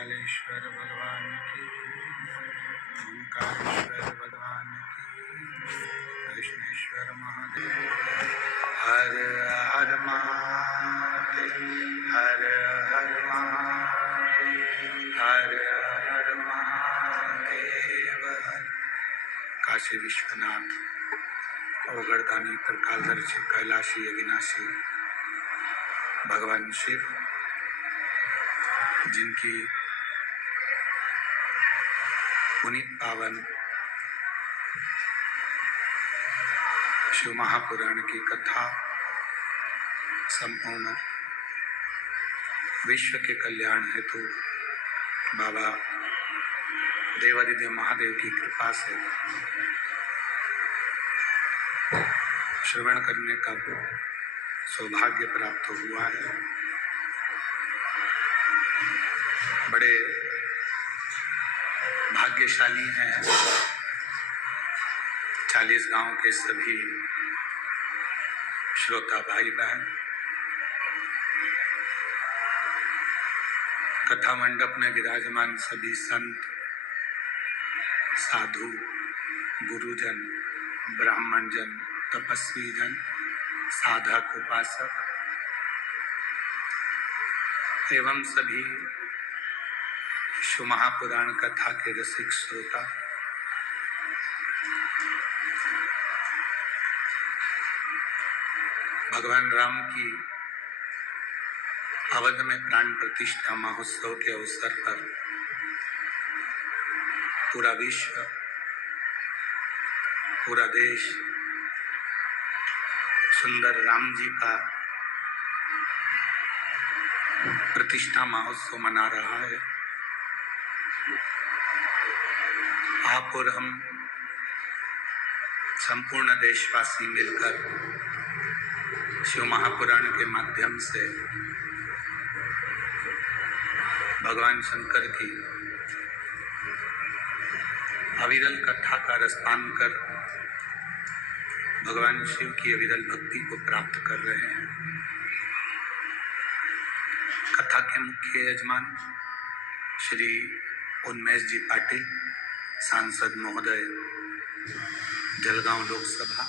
महाकालेश्वर भगवान की, ओंकारेश्वर भगवान की, कृष्णेश्वर महादेव। हर हर महादेव, हर हर महादेव, हर हर महादेव। काशी विश्वनाथ, ओगड़दानी, त्रिकालदर्शी, कैलाशी, अविनाशी भगवान शिव, जिनकी पुनीत पावन शिव महापुराण की कथा संपूर्ण विश्व के कल्याण हेतु बाबा देवादिदेव महादेव की कृपा से श्रवण करने का सौभाग्य प्राप्त हुआ है। बड़े भाग्यशाली हैं 40 गांव के सभी श्रोता भाई बहन। कथा मंडप में विराजमान सभी संत, साधु, गुरुजन, ब्राह्मण जन, तपस्वी जन, साधक, उपासक एवं सभी शिव महापुराण कथा के रसिक श्रोता, भगवान राम की अवध में प्राण प्रतिष्ठा महोत्सव के अवसर पर पूरा विश्व, पूरा देश सुंदर राम जी का प्रतिष्ठा महोत्सव मना रहा है। आप और हम संपूर्ण देशवासी मिलकर शिव महापुराण के माध्यम से भगवान शंकर की अविरल कथा का रसपान कर भगवान शिव की अविरल भक्ति को प्राप्त कर रहे हैं। कथा के मुख्य यजमान श्री उन्मेष जी पाटिल, सांसद महोदय, जलगांव लोकसभा,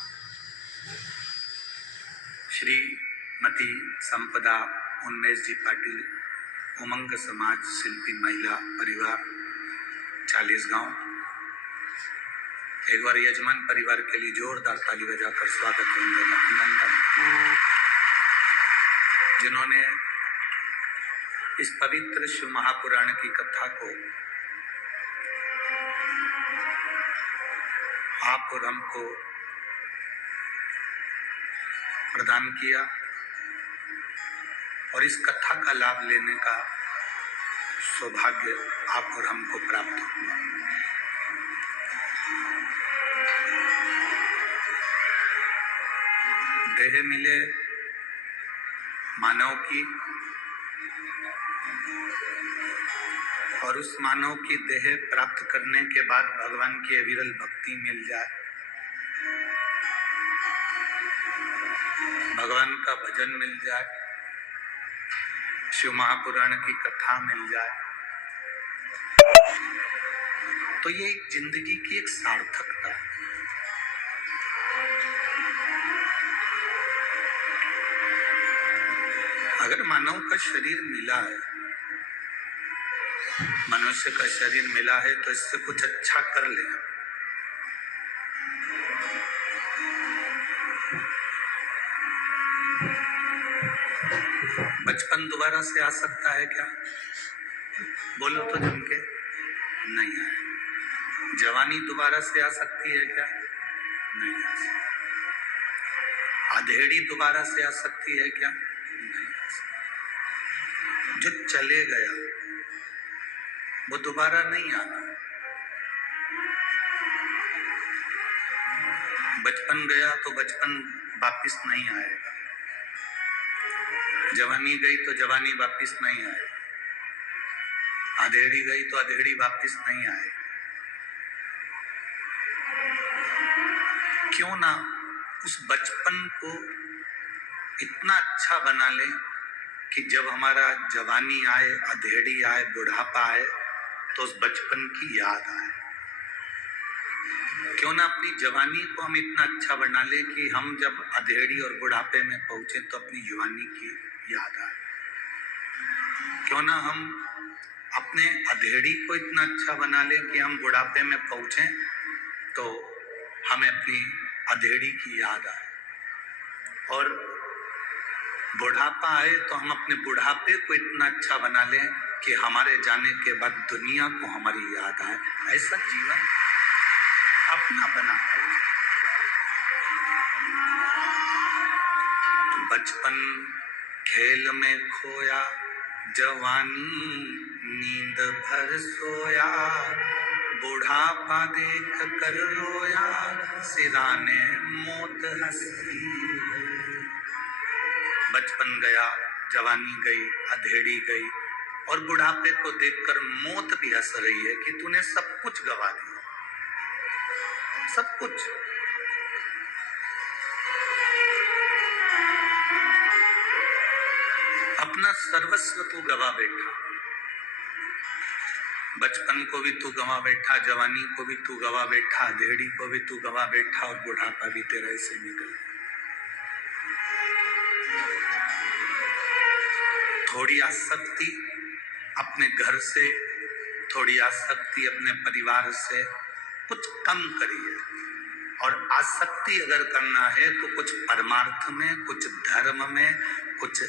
श्रीमती संपदा उन्मेष जी पाटिल, उमंग समाज शिल्पी महिला परिवार 40 गांव। एक बार यजमान परिवार के लिए जोरदार ताली बजाकर स्वागत वंदन अभिनंदन। जिन्होंने इस पवित्र शिव महापुराण की कथा को आप और हमको प्रदान किया और इस कथा का लाभ लेने का सौभाग्य आप और हमको प्राप्त हुआ। देह मिले मानव की और उस मानव की देह प्राप्त करने के बाद भगवान की अविरल भक्ति मिल जाए, भगवान का भजन मिल जाए, शिव महापुराण की कथा मिल जाए, तो ये एक जिंदगी की एक सार्थकता है। अगर मानव का शरीर मिला है, मनुष्य का शरीर मिला है, तो इससे कुछ अच्छा कर ले। बचपन दोबारा से आ सकता है क्या? बोलो तो जम के नहीं आए। जवानी दोबारा से आ सकती है क्या? नहीं आ सकती। अधेड़ी दोबारा से आ सकती है क्या? नहीं आ सकती। जो चले गया वो दोबारा नहीं आना। बचपन गया तो बचपन वापिस नहीं आएगा, जवानी गई तो जवानी वापिस नहीं आएगी, अधेड़ी गई तो अधेड़ी वापिस नहीं आएगी। क्यों ना उस बचपन को इतना अच्छा बना ले कि जब हमारा जवानी आए, अधेड़ी आए, बुढ़ापा आए, तो उस बचपन की याद आए। क्यों ना अपनी जवानी को हम इतना अच्छा बना ले कि हम जब अधेड़ी और बुढ़ापे में पहुंचे तो अपनी जवानी की याद आए। क्यों ना हम अपने अधेड़ी को इतना अच्छा बना ले कि हम बुढ़ापे में पहुंचे तो हमें अपनी अधेड़ी की याद आए, और बुढ़ापा आए तो हम अपने बुढ़ापे को इतना अच्छा बना लें कि हमारे जाने के बाद दुनिया को हमारी याद आए। ऐसा जीवन अपना बना कर। बचपन खेल में खोया, जवानी नींद भर सोया, बुढ़ापा देख कर रोया, सिराने मौत हंसी। बचपन गया, जवानी गई, अधेड़ी गई, और बुढ़ापे को देखकर मौत भी हंस रही है कि तूने सब कुछ गवा दिया, सब कुछ। अपना सर्वस्व तू गवा बैठा। बचपन को भी तू गवा बैठा, जवानी को भी तू गवा बैठा, अधेड़ी को भी तू गवा बैठा, और बुढ़ापा भी तेरा ऐसे निकल। थोड़ी आसक्ति अपने घर से, थोड़ी आसक्ति अपने परिवार से कुछ कम करिए, और आसक्ति अगर करना है तो कुछ परमार्थ में, कुछ धर्म में, कुछ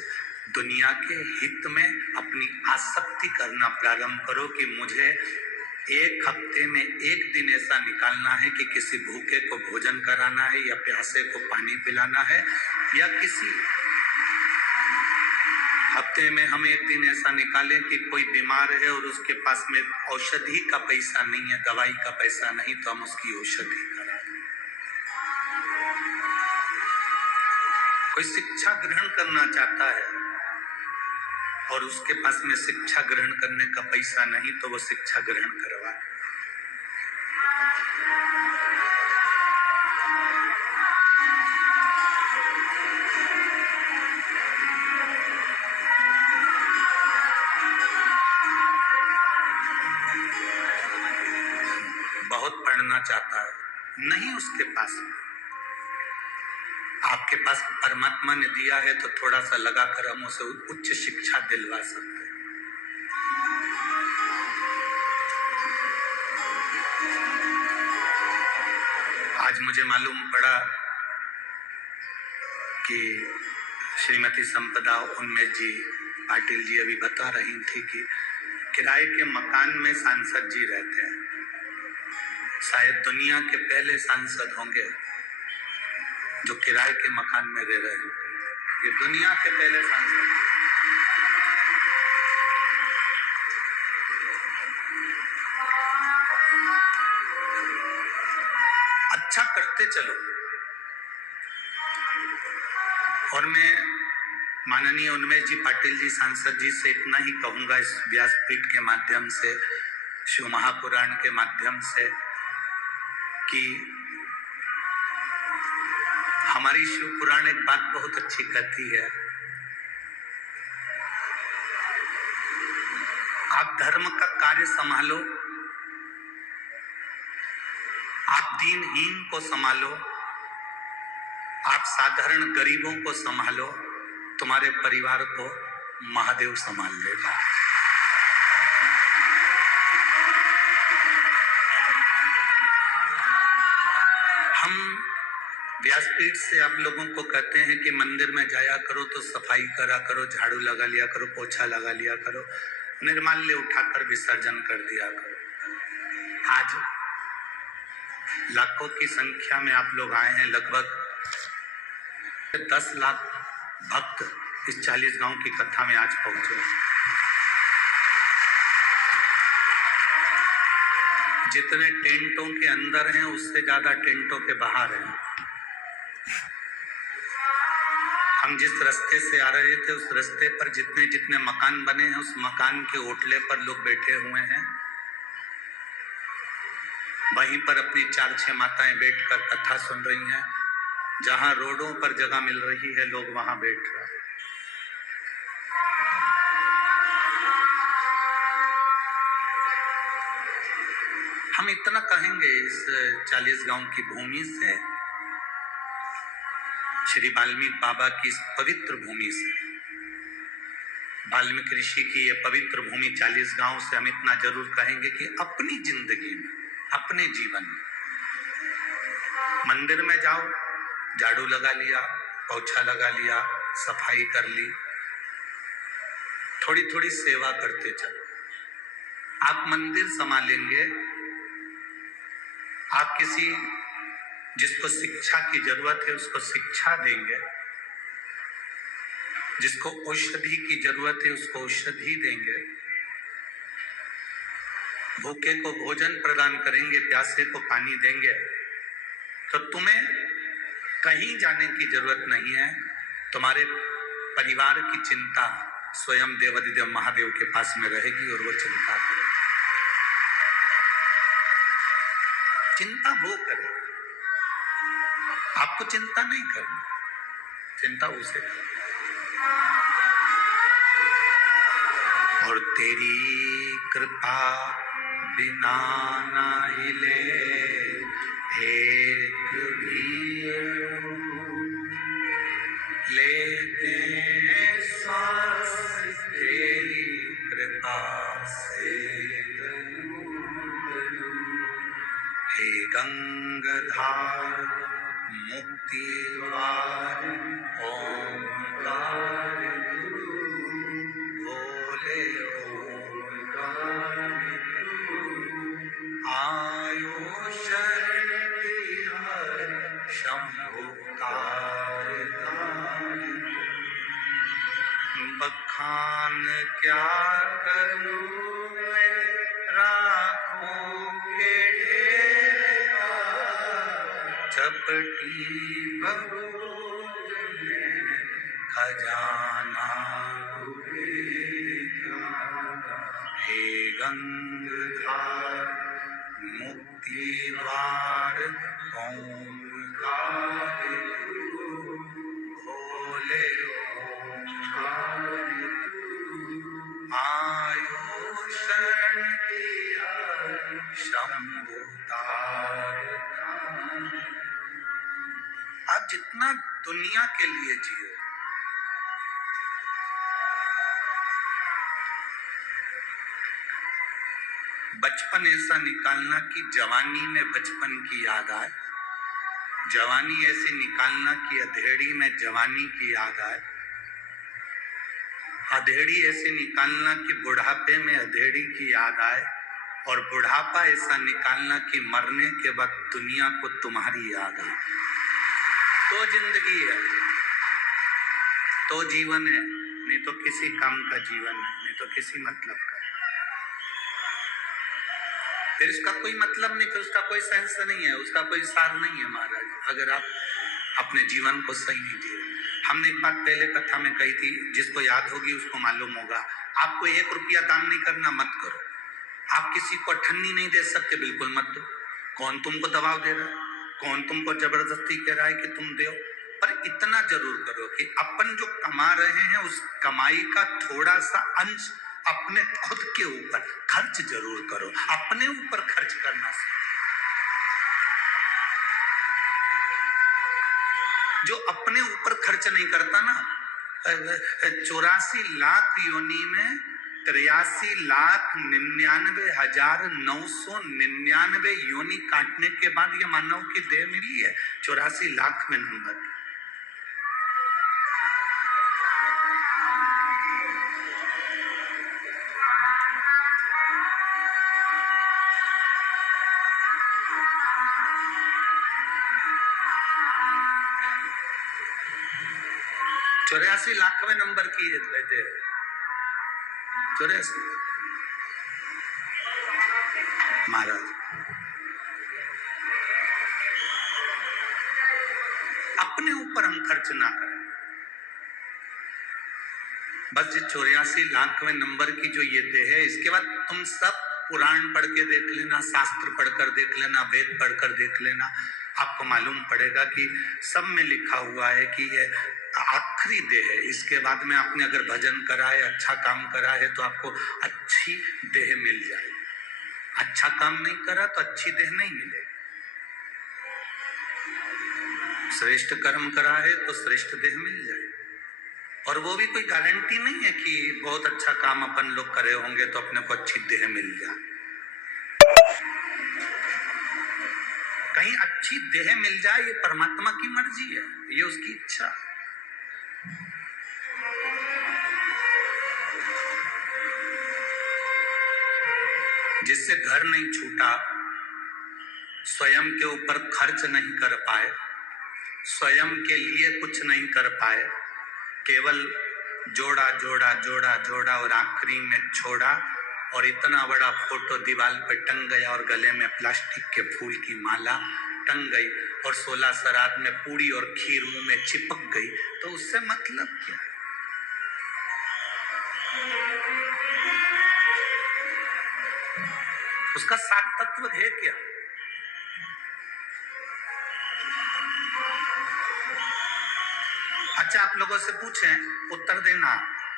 दुनिया के हित में अपनी आसक्ति करना प्रारंभ करो कि मुझे एक हफ्ते में एक दिन ऐसा निकालना है कि किसी भूखे को भोजन कराना है, या प्यासे को पानी पिलाना है, या किसी हफ्ते में हम एक दिन ऐसा निकालें कि कोई बीमार है और उसके पास में औषधि का पैसा नहीं है, दवाई का पैसा नहीं, तो हम उसकी औषधि करा दें। कोई शिक्षा ग्रहण करना चाहता है और उसके पास में शिक्षा ग्रहण करने का पैसा नहीं, तो वो शिक्षा ग्रहण करवा दे। बहुत पढ़ना चाहता है, नहीं उसके पास में, आपके पास परमात्मा ने दिया है तो थोड़ा सा लगा कर हम उसे उच्च शिक्षा दिलवा सकते हैं। आज मुझे मालूम पड़ा कि श्रीमती संपदा उन्मेष जी पाटिल जी अभी बता रही थी कि किराए के मकान में सांसद जी रहते हैं। शायद दुनिया के पहले सांसद होंगे जो किराए के मकान में रह रहे होंगे। ये दुनिया के पहले सांसद। अच्छा करते चलो। और मैं माननीय उन्मेष जी पाटिल जी सांसद जी से इतना ही कहूंगा इस व्यासपीठ के माध्यम से, शिव महापुराण के माध्यम से, कि हमारी शिव पुराण एक बात बहुत अच्छी कहती है, आप धर्म का कार्य संभालो, आप दीनहीन को संभालो, आप साधारण गरीबों को संभालो, तुम्हारे परिवार को महादेव संभाल लेगा। हम व्यासपीठ से आप लोगों को कहते हैं कि मंदिर में जाया करो तो सफाई करा करो, झाड़ू लगा लिया करो, पोछा लगा लिया करो, निर्माल्य उठाकर विसर्जन कर दिया करो। आज लाखों की संख्या में आप लोग आए हैं, लगभग 10 लाख भक्त इस 40 गांव की कथा में आज पहुंचे। जितने टेंटों के अंदर हैं उससे ज्यादा टेंटों के बाहर हैं। हम जिस रास्ते से आ रहे थे उस रास्ते पर जितने जितने मकान बने हैं उस मकान के ओटले पर लोग बैठे हुए हैं। वहीं पर अपनी 4-6 माताएं बैठकर कथा सुन रही हैं। जहां रोडों पर जगह मिल रही है लोग वहां बैठ रहे हैं। हम इतना कहेंगे इस 40 गांव की भूमि से, श्री वाल्मीकि बाबा की इस पवित्र भूमि से, वाल्मीकि ऋषि की ये पवित्र भूमि 40 गांव से हम इतना जरूर कहेंगे कि अपनी जिंदगी में, अपने जीवन में मंदिर में जाओ, झाड़ू लगा लिया, पोछा लगा लिया, सफाई कर ली, थोड़ी थोड़ी सेवा करते चलो। आप मंदिर संभालेंगे, आप किसी जिसको शिक्षा की जरूरत है उसको शिक्षा देंगे, जिसको औषधि की जरूरत है उसको औषधि देंगे, भूखे को भोजन प्रदान करेंगे, प्यासे को पानी देंगे, तो तुम्हें कहीं जाने की जरूरत नहीं है। तुम्हारे परिवार की चिंता स्वयं देवाधिदेव महादेव के पास में रहेगी और वो चिंता करेगा, चिंता वो करेगा, आपको चिंता नहीं करनी, चिंता उसे करनी। और तेरी कृपा बिना ना हिले एक भी लेते हैं सांस तेरी कृपा से। हे गंगाधार मुक्ति द्वार ओंकार बोले ओंकार आयो शरण तिहार शंभु तार बखान क्या करूं मैं राखों के ढेर का, चपटी भगोत में खजाना डूबेगा। हे गंगाधार मुक्ति द्वार ओंकार भोले ओंकार आयो शरण तिहार शंभु तार। आप जितना दुनिया के लिए जियो, बचपन ऐसा निकालना कि जवानी में बचपन की याद आए, जवानी ऐसी निकालना कि अधेड़ी में जवानी की याद आए, अधेड़ी ऐसे निकालना कि बुढ़ापे में अधेड़ी की याद आए, और बुढ़ापा ऐसा निकालना कि मरने के बाद दुनिया को तुम्हारी याद आए। तो जिंदगी है, तो जीवन है, नहीं तो किसी काम का जीवन है, नहीं तो किसी मतलब का। फिर इसका कोई मतलब नहीं, फिर उसका कोई सेंस नहीं है, उसका कोई सार नहीं है महाराज, अगर आप अपने जीवन को सही नहीं जिए। हमने एक बात पहले कथा में कही थी, जिसको याद होगी उसको मालूम होगा। आपको 1 रुपया दान नहीं करना, मत करो। आप किसी को अठन्नी नहीं दे सकते, बिल्कुल मत दो। कौन तुमको दबाव दे रहा है, कौन तुमको जबरदस्ती कह रहा है कि तुम दो, पर इतना जरूर करो कि अपन जो कमा रहे हैं उस कमाई का थोड़ा सा अंश अपने खुद के ऊपर खर्च जरूर करो, अपने ऊपर खर्च करना सीखो। जो अपने ऊपर खर्च नहीं करता ना, 84 लाख योनि में 83,99,999 योनि काटने के बाद ये मानव की देह मिली है 84 लाख में नंबर। चौरासी लाखवें नंबर की देते, 84 महाराज। अपने ऊपर हम खर्च ना करें, बस ये 84 लाखवें नंबर की जो ये देह है, इसके बाद तुम सब पुराण पढ़ के देख लेना, शास्त्र पढ़कर देख लेना, वेद पढ़कर देख लेना, आपको मालूम पड़ेगा कि सब में लिखा हुआ है कि ये आखिरी देह है। इसके बाद में आपने अगर भजन करा है, अच्छा काम करा है, तो आपको अच्छी देह मिल जाएगी, अच्छा अच्छा काम नहीं करा तो अच्छी देह नहीं मिलेगी, श्रेष्ठ कर्म करा है तो श्रेष्ठ देह मिल जाएगी। और वो भी कोई गारंटी नहीं है कि बहुत अच्छा काम अपन लोग करे होंगे तो अपने को अच्छी देह मिल जाए। कहीं अच्छी देह मिल जाए ये परमात्मा की मर्जी है, ये उसकी इच्छा। जिससे घर नहीं छूटा, स्वयं के ऊपर खर्च नहीं कर पाए, स्वयं के लिए कुछ नहीं कर पाए, केवल जोड़ा जोड़ा जोड़ा जोड़ा और आखिरी में छोड़ा, और इतना बड़ा फोटो दीवार पे टंग गया और गले में प्लास्टिक के फूल की माला टंग गई और 16 श्राद्ध में पूड़ी और खीर मुंह में चिपक गई, तो उससे मतलब क्या? उसका सार तत्व है क्या? अच्छा, आप लोगों से पूछें, उत्तर देना,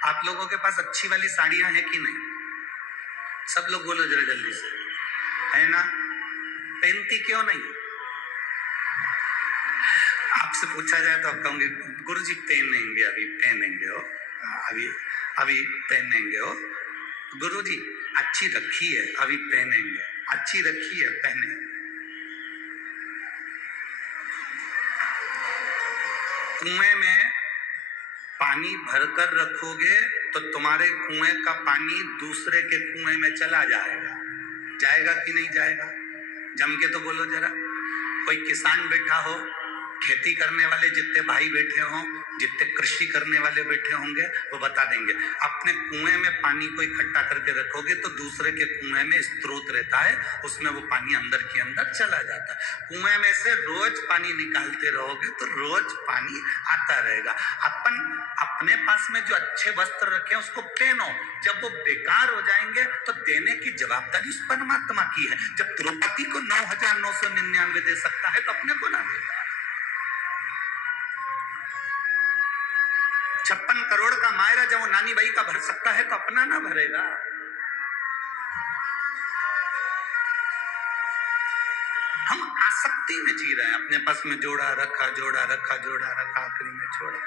आप लोगों के पास अच्छी वाली साड़ियां हैं कि नहीं? सब लोग बोलो जरा जल्दी से, है ना? पहनती क्यों नहीं? आपसे पूछा जाए तो आप कहोगे गुरुजी पहनेंगे, अभी पहनेंगे हो, अभी अभी पहनेंगे हो। गुरुजी अच्छी रखी है, अभी पहनेंगे, अच्छी रखी है, पहने। कुएं में पानी भरकर रखोगे तो तुम्हारे कुएं का पानी दूसरे के कुएं में चला जाएगा, जाएगा कि नहीं जाएगा? जम के तो बोलो जरा। कोई किसान बैठा हो, खेती करने वाले जितने भाई बैठे हों, जितने कृषि करने वाले बैठे होंगे, वो बता देंगे। अपने कुएं में पानी को इकट्ठा करके रखोगे तो दूसरे के कुएं में स्रोत रहता है, उसमें वो पानी अंदर के अंदर चला जाता है। कुएं में से रोज पानी निकालते रहोगे तो रोज पानी आता रहेगा। अपन अपने पास में जो अच्छे वस्त्र रखे उसको पहनो, जब वो बेकार हो जाएंगे तो देने की जवाबदारी उस परमात्मा की है। जब द्रौपदी को 9,999 दे सकता है तो अपने को ना देगा। 56 करोड़ का मायरा जब वो नानी बाई का भर सकता है तो अपना ना भरेगा। हम आसक्ति में जी रहे हैं, अपने पास में जोड़ा रखा जोड़ा रखा जोड़ा रखा, आखिरी में छोड़ा।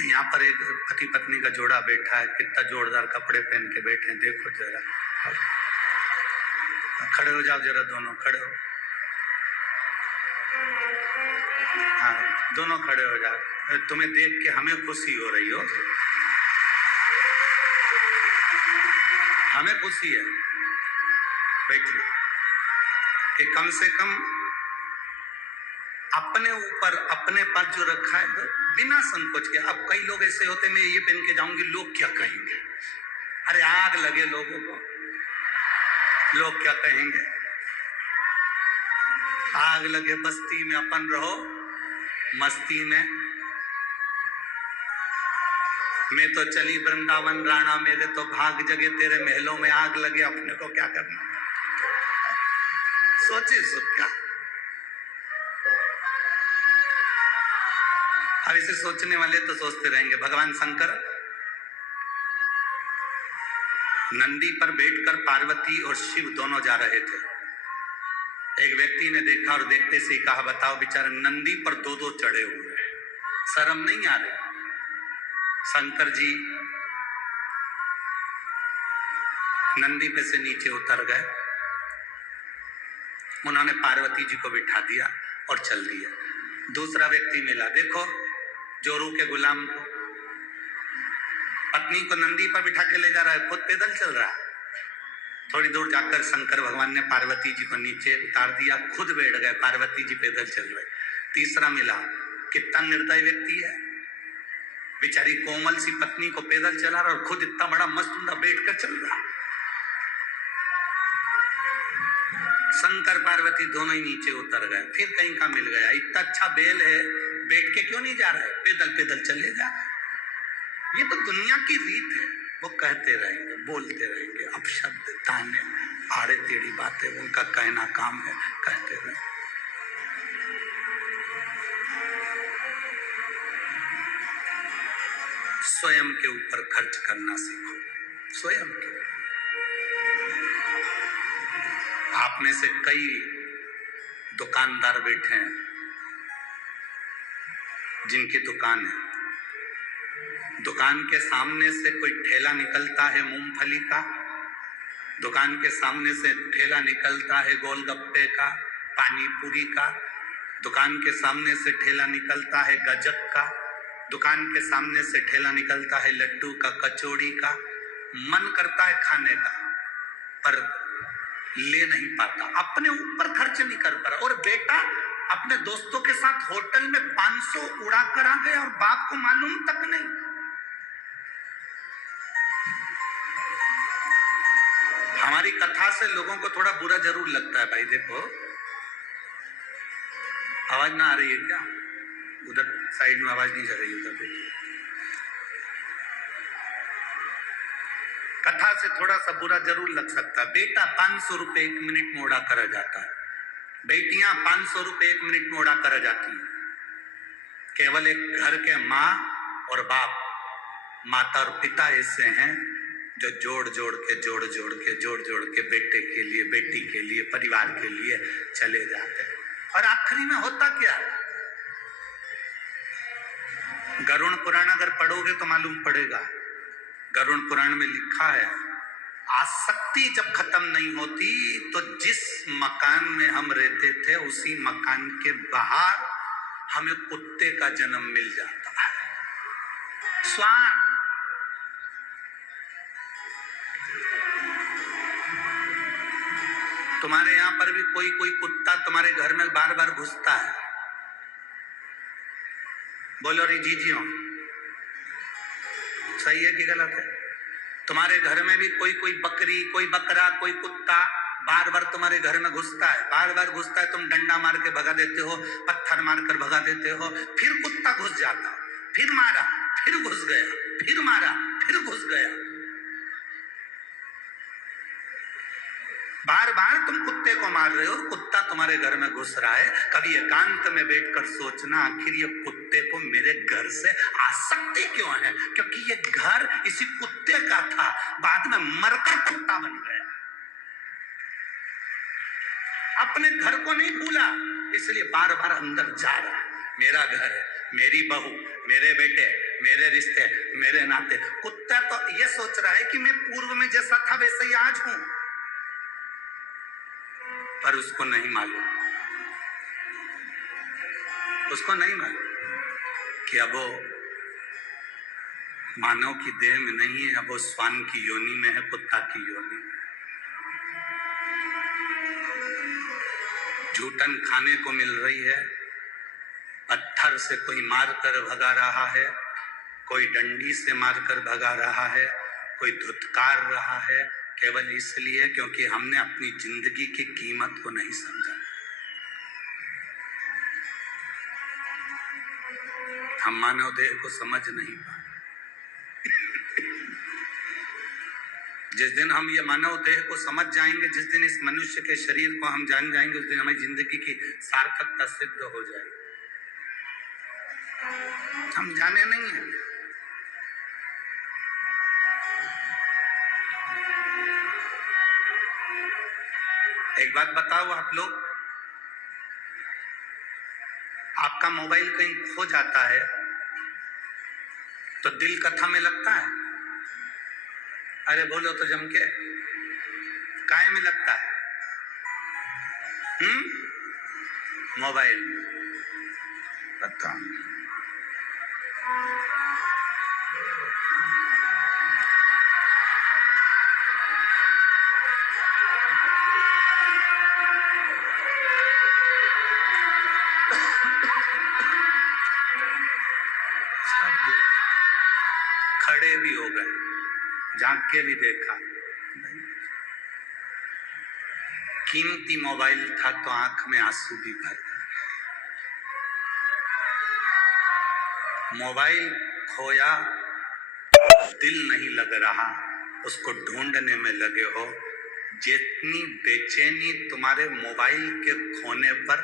यहाँ पर एक पति पत्नी का जोड़ा बैठा है, कितना जोरदार कपड़े पहन के बैठे हैं, देखो जरा। खड़े हो जाओ जरा, दोनों खड़े हो। हाँ, दोनों खड़े हो जाओ। तुम्हें देख के हमें खुशी हो रही हो, हमें खुशी है। बैठिए कि कम से कम अपने ऊपर अपने पास जो रखा है बिना संकोच के। अब कई लोग ऐसे होते, मैं ये पहन के जाऊंगी, लोग क्या कहेंगे? अरे आग लगे लोगों को, लोग क्या कहेंगे? आग लगे बस्ती में, अपन रहो मस्ती में। मैं तो चली वृंदावन राणा, मेरे तो भाग जगे, तेरे महलों में आग लगे, अपने को क्या करना? सोचे सो क्या? अब इसे सोचने वाले तो सोचते रहेंगे। भगवान शंकर नंदी पर बैठकर पार्वती और शिव दोनों जा रहे थे। एक व्यक्ति ने देखा और देखते से कहा, बताओ बेचारे नंदी पर दो दो चढ़े हुए, शर्म नहीं आ रही? शंकर जी नंदी पे से नीचे उतर गए, उन्होंने पार्वती जी को बिठा दिया और चल दिया। दूसरा व्यक्ति मिला, देखो जोरू के गुलाम को, पत्नी को नंदी पर बिठा के ले जा रहा है, खुद पैदल चल रहा है। थोड़ी दूर जाकर शंकर भगवान ने पार्वती जी को नीचे उतार दिया, खुद बैठ गए, पार्वती जी पैदल चल रहे। तीसरा मिला, कितना निर्दय व्यक्ति है, बेचारी कोमल सी पत्नी को पैदल चला रहा और खुद इतना बड़ा मस्त उंदा बैठ कर चल रहा। शंकर पार्वती दोनों ही नीचे उतर गए। फिर कहीं का मिल गया, इतना अच्छा बेल है, बैठ के क्यों नहीं जा रहा है, पैदल पैदल चलेगा। ये तो दुनिया की रीत है, वो कहते रहेंगे, बोलते रहेंगे, अपशब्द ताने आड़े टेढ़ी बातें, उनका कहना काम है, कहते रहेंगे। स्वयं के ऊपर खर्च करना सीखो, स्वयं के। आप में से कई दुकानदार बैठे हैं जिनकी दुकान है, दुकान के सामने से कोई ठेला निकलता है मूंगफली का, दुकान के सामने से ठेला निकलता है गोलगप्पे का, पानी पूरी का, दुकान के सामने से ठेला निकलता है गजक का, दुकान के सामने से ठेला निकलता है लड्डू का, कचौड़ी का। मन करता है खाने का पर ले नहीं पाता, अपने ऊपर खर्च नहीं कर पा रहा। और बेटा अपने दोस्तों के साथ होटल में 500 उड़ा कर आ गया और बाप को मालूम तक नहीं। हमारी कथा से लोगों को थोड़ा बुरा जरूर लगता है भाई। देखो आवाज ना आ रही है क्या? उधर साइड में आवाज नहीं जा रही, उधर देखिए। कथा से थोड़ा सा बुरा जरूर लग सकता है। बेटा 500 रुपए 1 मिनट में उड़ा कर जाता है, बेटियां 500 रुपए 1 मिनट में उड़ा कर जाती हैं। केवल एक घर के माँ और बाप, माता और पिता ऐसे हैं जो जोड़ जोड़ के बेटे के लिए, बेटी के लिए, परिवार के लिए चले जाते हैं। और आखिरी में होता क्या? गरुड़ पुराण अगर पढ़ोगे तो मालूम पड़ेगा। गरुड़ पुराण में लिखा है, आसक्ति जब खत्म नहीं होती तो जिस मकान में हम रहते थे उसी मकान के बाहर हमें कुत्ते का जन्म मिल जाता है। स्वान तुम्हारे यहां पर भी कोई कोई कुत्ता तुम्हारे घर में बार बार घुसता है। बोलो रे जीजियों, सही है कि गलत है? तुम्हारे घर में भी कोई कोई बकरी, कोई बकरा, कोई कुत्ता बार बार तुम्हारे घर में घुसता है, बार बार घुसता है। तुम डंडा मार के भगा देते हो, पत्थर मार कर भगा देते हो, फिर कुत्ता घुस जाता, फिर मारा, फिर घुस गया, फिर मारा, फिर घुस गया। बार बार तुम कुत्ते को मार रहे हो, कुत्ता तुम्हारे घर में घुस रहा है। कभी एकांत में बैठकर सोचना, आखिर ये कुत्ते को मेरे घर से आसक्ति क्यों है? क्योंकि ये घर इसी कुत्ते का था, बाद में मरकर कुत्ता बन गया। अपने घर को नहीं भूला, इसलिए बार बार अंदर जा रहा है। मेरा घर है, मेरी बहू, मेरे बेटे, मेरे रिश्ते, मेरे नाते। कुत्ता तो ये सोच रहा है कि मैं पूर्व में जैसा था वैसे ही आज हूं, पर उसको नहीं मालूम, उसको नहीं मालूम कि अब वो मानव की देह में नहीं है, अब वो श्वान की योनि में है, कुत्ता की योनि में। झूठन खाने को मिल रही है, पत्थर से कोई मार कर भगा रहा है, कोई डंडी से मारकर भगा रहा है, कोई धुतकार रहा है, केवल इसलिए क्योंकि हमने अपनी जिंदगी की कीमत को नहीं समझा। हम मानव देह को समझ नहीं पाए। जिस दिन हम ये मानव देह को समझ जाएंगे, जिस दिन इस मनुष्य के शरीर को हम जान जाएंगे, उस दिन हमारी जिंदगी की सार्थकता सिद्ध हो जाएगी। हम जाने नहीं हैं। एक बात बताओ आप लोग, आपका मोबाइल कहीं खो जाता है तो दिल कथा में लगता है? अरे बोलो तो जम के, काय में लगता है? मोबाइल में। पता खड़े भी हो गए, झांक के भी देखा, कीमती मोबाइल था तो आंख में आंसू भी भर गए। मोबाइल खोया, दिल नहीं लग रहा, उसको ढूंढने में लगे हो। जितनी बेचैनी तुम्हारे मोबाइल के खोने पर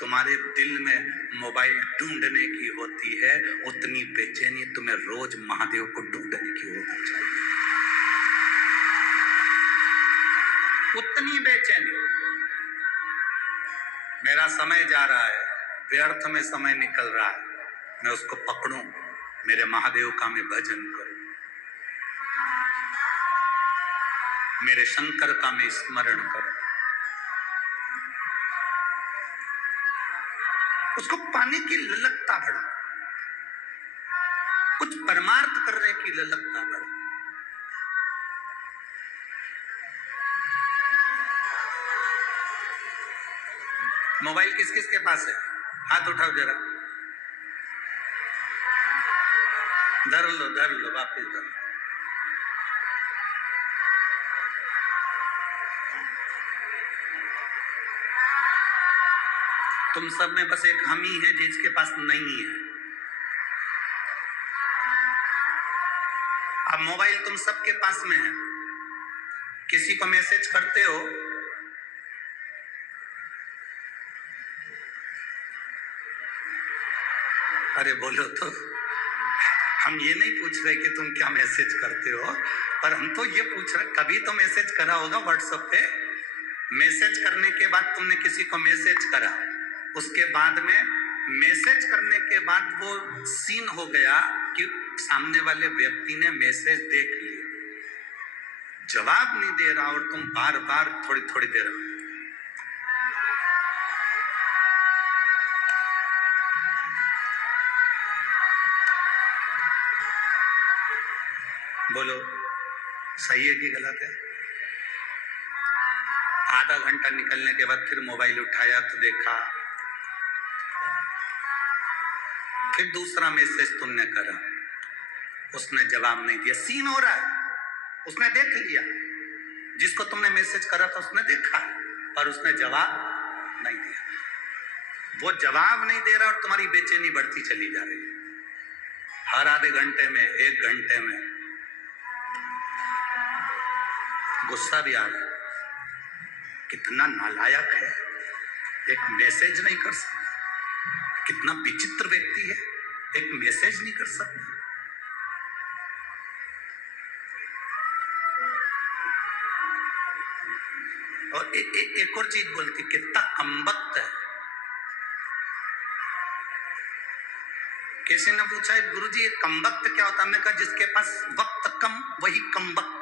तुम्हारे दिल में मोबाइल ढूंढने की होती है, उतनी बेचैनी तुम्हें रोज महादेव को ढूंढने की होनी चाहिए। उतनी बेचैनी। मेरा समय जा रहा है, व्यर्थ में समय निकल रहा है, मैं उसको पकड़ूं, मेरे महादेव का मैं भजन करूं, मेरे शंकर का मैं स्मरण करूं, उसको पाने की ललकता बढ़ा, कुछ परमार्थ करने की ललकता बढ़ा। मोबाइल किस किस के पास है? हाथ उठाओ जरा। धर लो वापिस धर लो। तुम सब में बस एक हम ही है जिसके पास नहीं है। अब मोबाइल तुम सबके पास में है, किसी को मैसेज करते हो, अरे बोलो तो। हम ये नहीं पूछ रहे कि तुम क्या मैसेज करते हो, पर हम तो ये पूछ रहे, कभी तो मैसेज करा होगा व्हाट्सएप पे। मैसेज करने के बाद तुमने किसी को मैसेज करा, उसके बाद में मैसेज करने के बाद वो सीन हो गया कि सामने वाले व्यक्ति ने मैसेज देख लिया, जवाब नहीं दे रहा, और तुम बार बार थोड़ी थोड़ी देर में बोलो सही है कि गलत है? आधा घंटा निकलने के बाद फिर मोबाइल उठाया तो देखा, फिर दूसरा मैसेज तुमने करा, उसने जवाब नहीं दिया। सीन हो रहा है, उसने देख लिया, जिसको तुमने मैसेज करा था उसने देखा, पर उसने जवाब नहीं दिया। वो जवाब नहीं दे रहा और तुम्हारी बेचैनी बढ़ती चली जा रही है। हर आधे घंटे में, एक घंटे में गुस्सा भी आ रहा, कितना नालायक है, एक मैसेज नहीं कर सकता। कितना विचित्र व्यक्ति है, एक मैसेज नहीं कर सकता। और एक और चीज बोलती, कितना कमबख्त है। किसी ने पूछा गुरुजी ये कमबख्त क्या होता है? हमने कहा जिसके पास वक्त कम वही कमबख्त।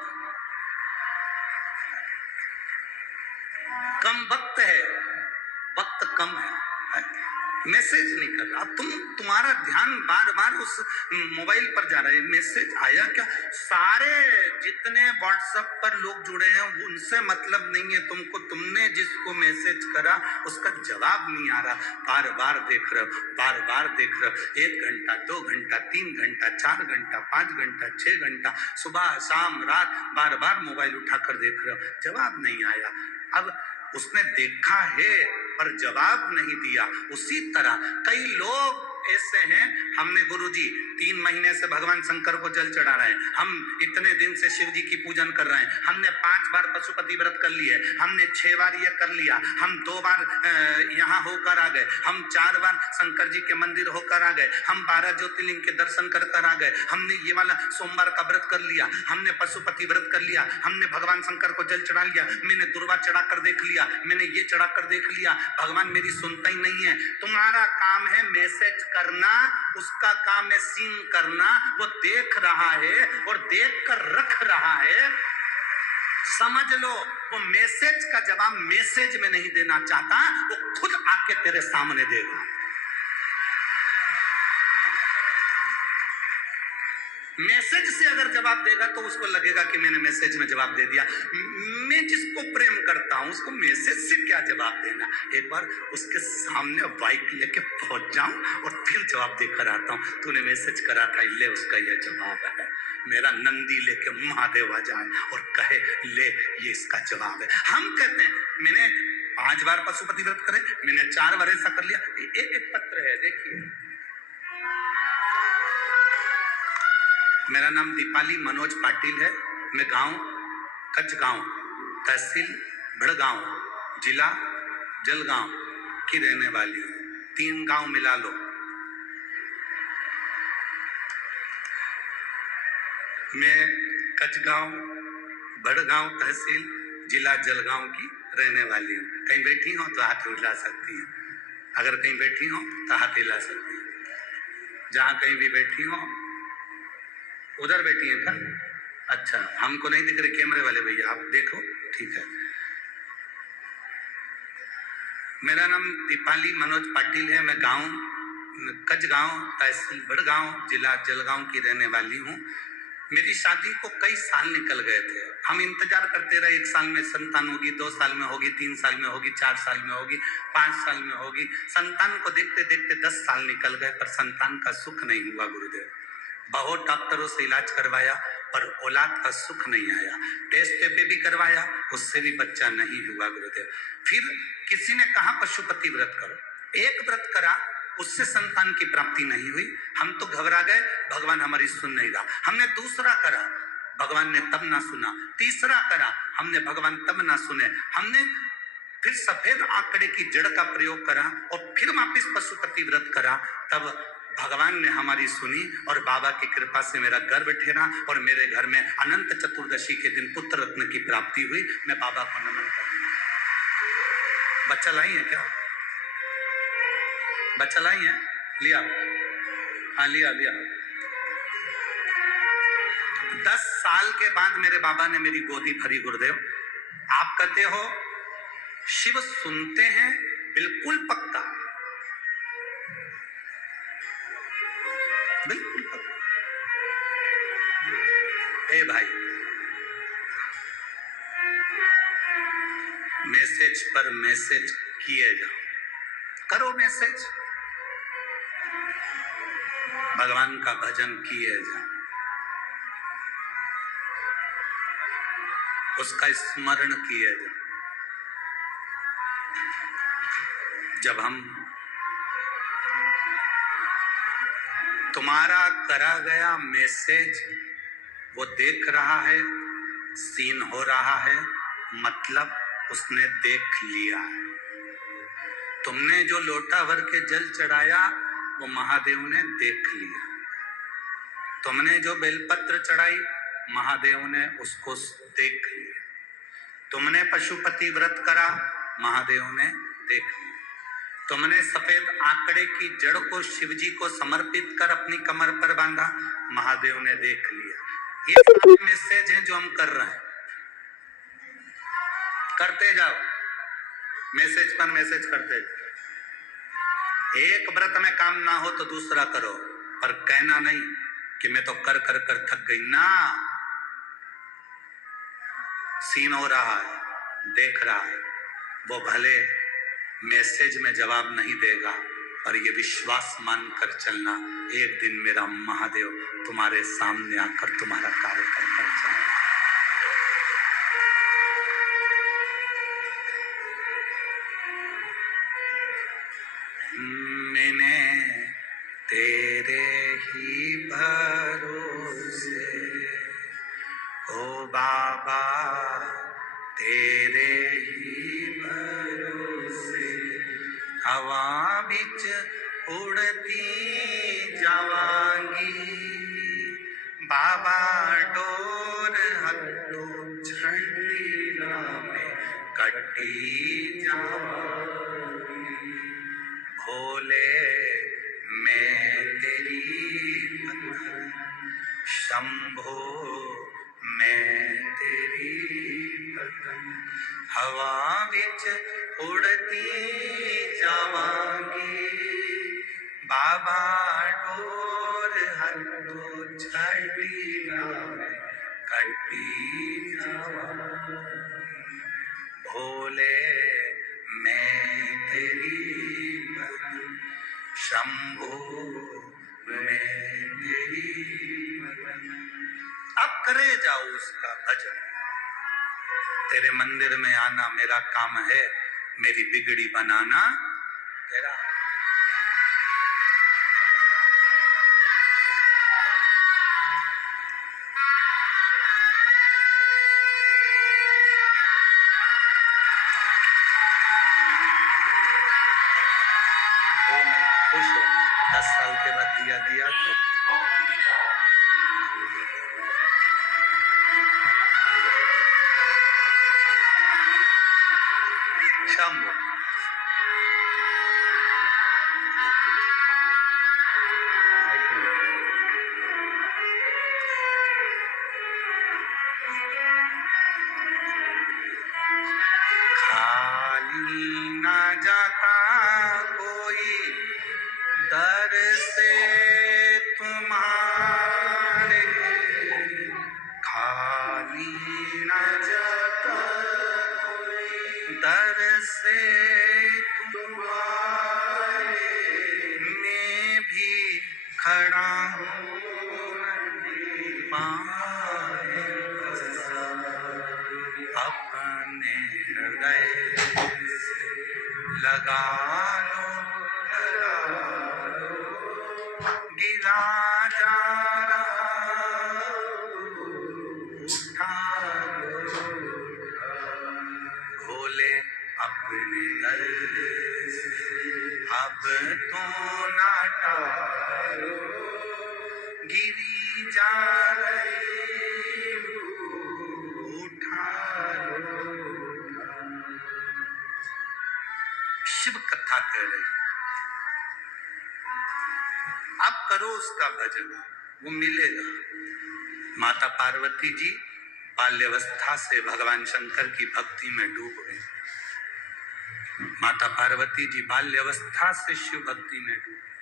कम वक्त है, वक्त कम है, मैसेज नहीं कर रहा। अब तुम्हारा ध्यान बार बार उस मोबाइल पर जा रहा है, मैसेज आया क्या? सारे जितने व्हाट्सएप पर लोग जुड़े हैं उनसे मतलब नहीं है तुमको, तुमने जिसको मैसेज करा उसका जवाब नहीं आ रहा, बार बार देख रहे हो, बार बार देख रहे हो। 1 घंटा, 2 घंटा, 3 घंटा, 4 घंटा, 5 घंटा, 6 घंटा, सुबह शाम रात बार बार मोबाइल उठाकर देख रहे हो, जवाब नहीं आया। अब उसने देखा है पर जवाब नहीं दिया। उसी तरह कई लोग ऐसे हैं, हमने गुरुजी 3 महीने से भगवान शंकर को जल चढ़ा रहे हैं, हम इतने दिन से शिव जी की पूजन कर रहे हैं, हमने 5 बार पशुपति व्रत कर लिए, हमने 6 बार ये कर लिया, हम 2 बार यहाँ होकर आ गए, हम 4 बार शंकर जी के मंदिर होकर आ गए, हम 12 ज्योतिर्लिंग के दर्शन कर आ गए, हमने ये वाला सोमवार का व्रत कर लिया, हमने पशुपति व्रत कर लिया, हमने भगवान शंकर को जल चढ़ा लिया, मैंने दुर्वा चढ़ा कर देख लिया, मैंने ये चढ़ा कर देख लिया, भगवान मेरी सुनता ही नहीं है। तुम्हारा काम है मैसेज करना, उसका काम है सीन करना। वो देख रहा है और देख कर रख रहा है, समझ लो वो मैसेज का जवाब मैसेज में नहीं देना चाहता, वो खुद आके तेरे सामने देगा। मैसेज से अगर जवाब देगा तो उसको लगेगा कि मैंने मैसेज में जवाब दे दिया। मैं जिसको प्रेम करता हूं उसको मैसेज से क्या जवाब देना, एक बार उसके सामने बाइक लेके पहुंच जाऊं और फिर जवाब देकर आता हूं, तूने मैसेज करा था, ले उसका यह जवाब है। मेरा नंदी लेके महादेव आ जाए और कहे ले ये इसका जवाब है। हम कहते हैं मैंने 5 बार पशुपति व्रत करे, मैंने 4 बार ऐसा कर लिया। एक पत्र है देखिए, मेरा नाम दीपाली मनोज पाटिल है, मैं गांव कच्छ गांव, तहसील भड़गांव, जिला जलगांव की रहने वाली हूँ। 3 गांव मिला लो। मैं कचगांव बड़गांव तहसील जिला जलगांव की रहने वाली हूँ। कहीं बैठी हो तो हाथ हिला सकती हैं। अगर कहीं बैठी हो तो हाथ हिला सकती हैं। जहाँ कहीं भी बैठी हो, उधर बैठी हैं क्या? अच्छा, हमको नहीं दिख रहे कैमरे वाले भैया, आप देखो, ठीक है। मेरा नाम दीपाली मनोज पाटिल है। मैं गांव कचगांव तहसील बड़गांव जिला जलगांव की रहने वाली हूँ। मेरी शादी को कई साल निकल गए थे। हम इंतजार करते रहे, 1 साल में संतान होगी, 2 साल में होगी, 3 साल में होगी, 4 साल में होगी, 5 साल में होगी। संतान को देखते देखते 10 साल निकल गए, पर संतान का सुख नहीं हुआ गुरुदेव। बहुत डॉक्टरों से इलाज करवाया पर औलाद का सुख नहीं आया। टेस्ट पे भी करवाया, उससे भी बच्चा नहीं हुआ गुरुदेव। फिर किसी ने कहा पशुपति व्रत करो। एक व्रत करा, उससे संतान की प्राप्ति नहीं हुई। हम तो घबरा गए, भगवान हमारी सुन नहीं रहा। हमने दूसरा करा, भगवान ने तब ना सुना। तीसरा करा, हमने भगवान तब ना सुने। हमने फिर सफेद आंकड़े की जड़ का प्रयोग करा और फिर वापिस पशुपति व्रत करा। तब भगवान ने हमारी सुनी और बाबा की कृपा से मेरा गर्भ ठहरा और मेरे घर में अनंत चतुर्दशी के दिन पुत्र रत्न की प्राप्ति हुई। मैं बाबा को नमन करता हूं। बच्चा लाई है क्या? बच्चा लाई है? लिया? हाँ, लिया लिया। 10 साल के बाद मेरे बाबा ने मेरी गोदी भरी गुरुदेव। आप कहते हो शिव सुनते हैं, बिल्कुल पक्का, बिल्कुल पक्का। ए भाई, मैसेज पर मैसेज किए जाओ, करो मैसेज, भगवान का भजन किए जाओ, उसका स्मरण किए जाओ। जब हम तुम्हारा करा गया मैसेज वो देख रहा है, सीन हो रहा है, मतलब उसने देख लिया है। तुमने जो लोटा भर के जल चढ़ाया वो महादेव ने देख लिया। तुमने जो बेलपत्र चढ़ाई महादेव ने उसको देख लिया। तुमने पशुपति व्रत करा महादेव ने देख लिया। तुमने सफेद आंकड़े की जड़ को शिवजी को समर्पित कर अपनी कमर पर बांधा, महादेव ने देख लिया। ये सारे मैसेज हैं जो हम कर रहे हैं। करते जाओ, मैसेज पर मैसेज करते जाओ। एक व्रत में काम ना हो तो दूसरा करो, पर कहना नहीं कि मैं तो कर कर कर थक गई ना। सीन हो रहा है, देख रहा है, वो भले मैसेज में जवाब नहीं देगा, पर ये विश्वास मानकर चलना, एक दिन मेरा महादेव तुम्हारे सामने आकर तुम्हारा कार्य कर जाएगा। मैंने तेरे ही भरोसे ओ बाबा, तेरे ही भरोसे हवा बिच उड़ती जावांगी, बाबा डोर हल्लो छड़ी में कटी जावांगी। भोले मैं तेरी भगवान, शंभो मैं तेरी भगवान, हवा बिच उड़ती जावांगी, बाबा डोर हल्लो छड़ी में कटी जावांगी। भोले मैं तेरी भगवान, शंभो मैं तेरी भगवान। अब करे जाओ उसका भजन। तेरे मंदिर में आना मेरा काम है, मेरी बिगड़ी बनाना तेरा। से तुम्हारे मैं भी खड़ा हूँ पाए अपने हृदय लगा लो गिरा जा रहा उठा लो भोले अपने दर अब तो ना टालो गिरी जा रही उठा लो। शिव कथा कह रही आप करो उसका भजन वो मिलेगा। माता पार्वती जी बाल्यावस्था से भगवान शंकर की भक्ति में डूब गई। माता पार्वती जी बाल्यावस्था से शिव भक्ति में डूब गई,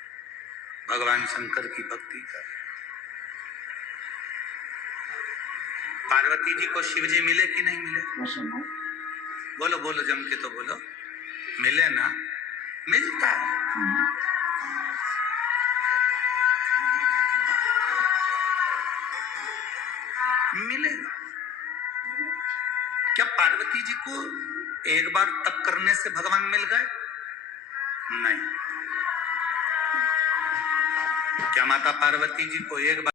भगवान शंकर की भक्ति कर। पार्वती जी को शिव जी मिले कि नहीं मिले? बोलो बोलो जम के तो बोलो। मिले ना? मिलता है। मिलेगा। क्या पार्वती जी को एक बार तप करने से भगवान मिल गए? नहीं। क्या माता पार्वती जी को एक बार